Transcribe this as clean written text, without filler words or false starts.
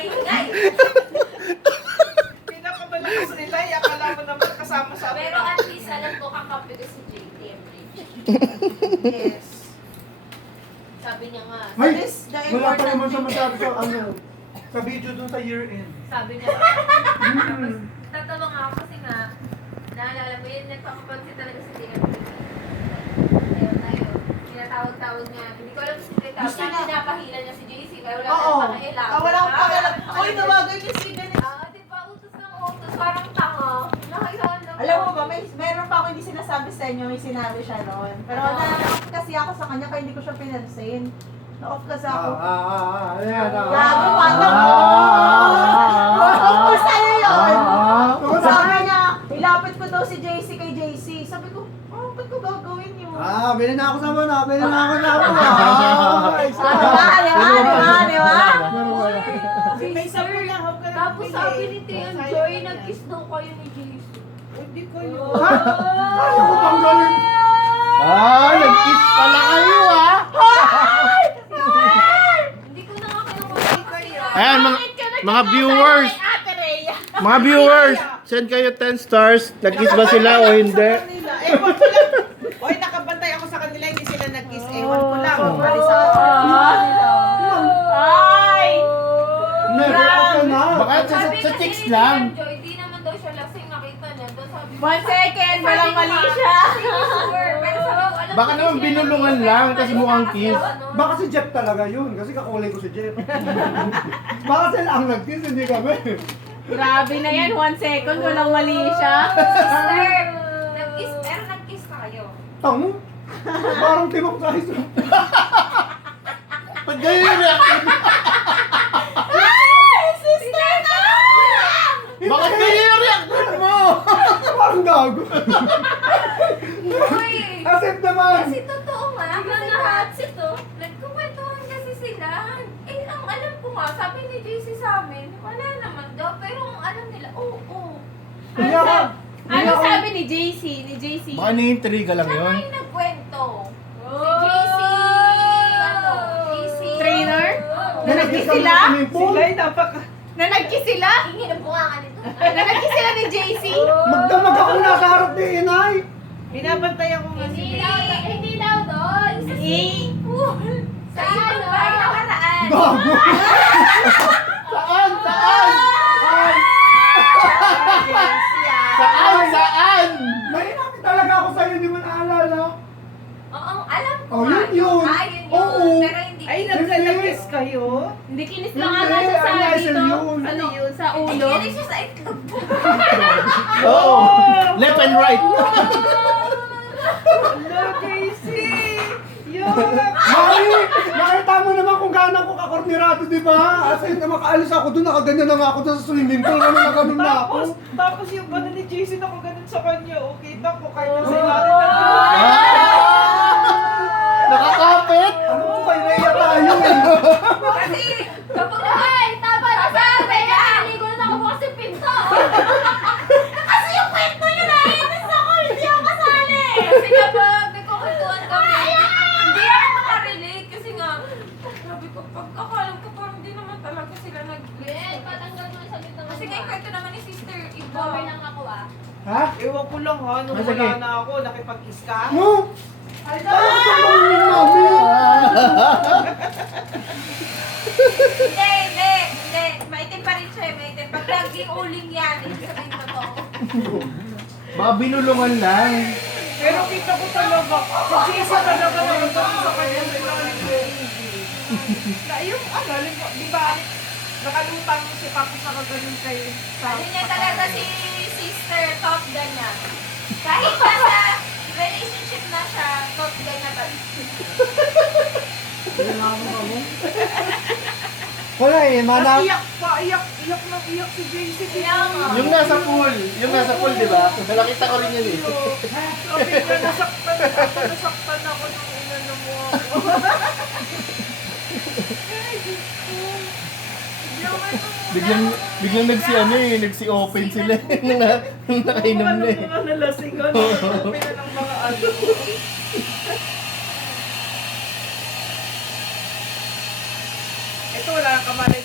maingay. Pinakamalakas nila, akala mo naman kasama sa amin. Pero at least alam ko kakampi ko si JTM. Yes. Sabi niya nga. Ay, That is the wala pa important naman siya thing. masabi sa sa video dun sa year-end. Sabi niya. Tapos tatawa nga ako kasi nga, naalala mo yun, nagpakapansin talaga si JTM. Ayun. Tinatawag-tawag niya. Hindi ko alam si JTM. Gusto niya. Pinapahila niya si JC. Kaya wala Oo. kang pakialam. Wala akong pakialam. Oy, nawagan niyo si ganito. Di ba, utos ng utos. Parang tanga. Nakayaan lang. Alam mo ba, meron pa ako hindi sinasabi sa inyo, may sinabi siya noon. Pero na-off kasi ako sa kanya, kaya hindi ko siya pinansin. Na-off kasi ako. Ayan, Gago, paano mo? Off ko sa'yo yun. Sabi niya, ilapit ko daw si JC kay JC. Sabi ko, ba't ko gagawin yun? Bili na ako sa mga, bili na ako na ako. Di ba? May sabi na ako. Tapos sabi ni Tian Joy, nag-kiss daw kayo ni JC. Hindi ko yun. Ayaw ko pang galing. Nag-kiss pala kayo Hindi ko na nga kayo makikita. Ayan, mga viewers. Mga viewers, send kayo 10 stars. Nag-kiss ba sila o hindi? Ewan ko lang. Oy, nakabantay ako sa kanila, hindi sila nag-kiss. Ewan ko lang. Bali sa Ay! Never ako na. Baka sa text lang. Joy, di naman daw siya lasing nakita niya. Doon sabi ko, 1 second, walang mali siya. sure. Pero sabi ko, alam Baka ko, naman hindi binulungan sila lang, nagkiss. kasi mukhang Kasi kiss. ano, Baka si Jeff talaga yun, kasi kakulay ko si Jeff. Baka sila ang nag-kiss, hindi kami. Grabe na yan, 1 second, walang mali siya. Sister, nag-kiss, pero nag-kiss na kayo. Tango. Parang timok sa iso. Ba't ganyan yung reaction? Sister na! Bakit ganyan yung reaction mo? Parang gago. Uy! Asip naman. Kasi totoo nga, mga hatsit to, nagkukwentuhan kasi sila. Eh, ang alam ko nga, sabi ni JC sa amin, wala naman daw, pero ang alam nila, oo. Hindi ako. Ano sabi ni JC? Ni JC? Baka ni-intriga lang Siya yun. nga yung nagkwento. Si JC, ano, JC. Trainer? Na nag-kiss sila? Sila Na nag-kiss sila? Hingi ng bunga nito. Na nag-kiss sila ni JC? magdamag ako nasa harap ni Inay. Binabantayan ko Hindi daw doon. Sa swimming pool. Sa ibang bahay nakaraan. Gago. Saan? Saan? Ay, Saan? Saan? nainapit talaga ako sa'yo, hindi mo naalala. Oo, alam ko Oh, nga. yun. Yun. Oo. Pero hindi. Ay, naglalagis kayo? Hindi, kinis Hindi, lang ata siya sa ang dito. lesson yun. Ano yun? Sa Hindi ulo. yan siya sa itlog. Oo. Left and right. Hello, Casey! Yun! Mami, nakita mo naman kung gaano ako kakornirado, di ba? As in, makaalis ako doon, nakaganyan na nga ako doon sa swimming pool, ano na kami na ako. Tapos yung gano'n ni Jason ako ganun sa kanya. O, kita ko kahit na sila rin Nakakapit. Ano po kayo, naiya tayo eh. Kasi kapag ay, tama na sabi niya. Hindi ko na nakabukas yung pinto. Kasi yung kwento niya nainis ako. Hindi ako kasali. Kasi kapag nagkukwentuhan kami, hindi ako makarelate. Kasi nga, sabi ko, pagkakalam ko parang hindi naman talaga sila nag-relate. Patanggal mo sa dito. Kasi kay kwento naman ni sister, iba. lang ako Ha? Ewan ko lang ha, nung Sige. wala na ako, nakipag-kiss ka. No? Bakit ako yung mami? Hindi. Maitim pa rin siya, maitim. Pag naging uling yan, ibig sabihin totoo. Baka binulungan lang. Pero kita ko talaga, si Jason talaga nandun sa kanya. Na yung di ba, nakalutang si Papa sa kagaling kay Ano niya talaga si sister, top gun niya. Kahit nasa relationship na siya, top gun na ba? Wala eh, mana. Iyak si Jason. Kaya nga. Yung nasa pool, di ba? Nakita ko rin yun eh. Sabi ko, nasaktan ako nung inano mo ako. Biglang nagsi-open sila nung nakainom na eh. Mga nalasingan, open na ng mga ano. Ito wala kang kamalay